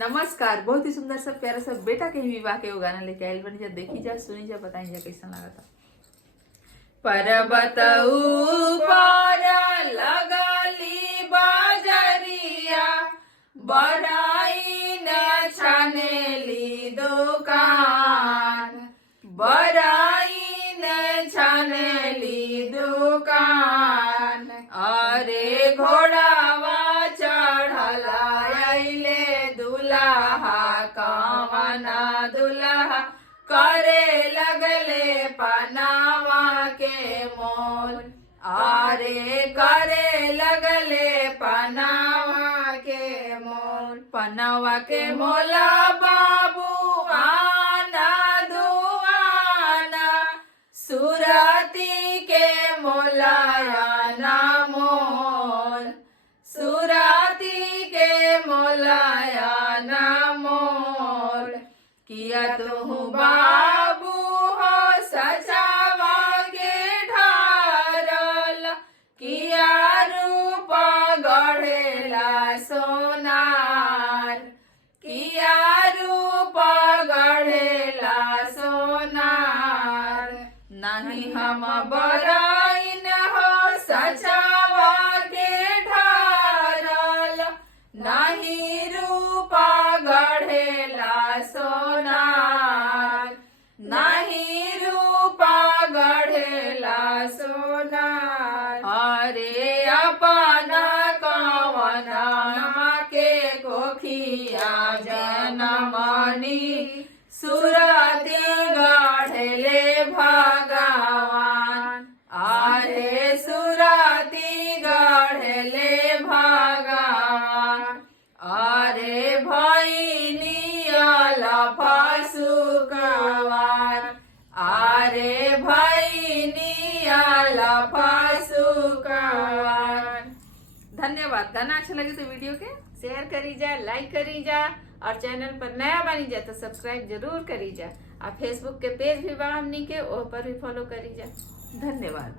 नमस्कार। बहुत ही सुंदर सा प्यारा सा बेटा के ही विवाह के वो गाना लेके आयल बनी जा। देखी जा, सुनी जा, बताई जा कैसा लगा था। पर्वत ऊपर लगली बाजरिया, बराई न छानेली दुकान, बराई न छानेली दुकान। अरे घोड़ावा चढ़ल अइले दुल्हा, कवना दुल्हा करे लगले पनावा के मोल। अरे करे लगले पनावा के मोल, पनावा के मोला बाबू आना दुआना, सुरती के मोला आना मोल, सुरती के मोला आना मोल। किया तू बाबू हो सजावा के ढारल, किया रूप गढ़ेला सोनार, किया रूप गढ़ेला सोनार। नहीं हम बराइन हो सजावा के ढारल, नहीं रूप गढ़ेला सोनार, नहीं रूप गढ़ेला सोनार। अरे अपना कवना के कोखिया जनमनी, सुरती गढ़ले भगवान। अरे सुरती गढ़ले भगवान। अरे भैनी अलफा सुकवार, अरे भैनी अलफा सुकवार। धन्यवाद। गाना अच्छा लगे तो वीडियो के शेयर करी जा, लाइक करी जा, और चैनल पर नया बनी जा तो सब्सक्राइब जरूर करी जा। और फेसबुक के पेज भी बा हमनी के, ओ पर भी फॉलो करी जा। धन्यवाद।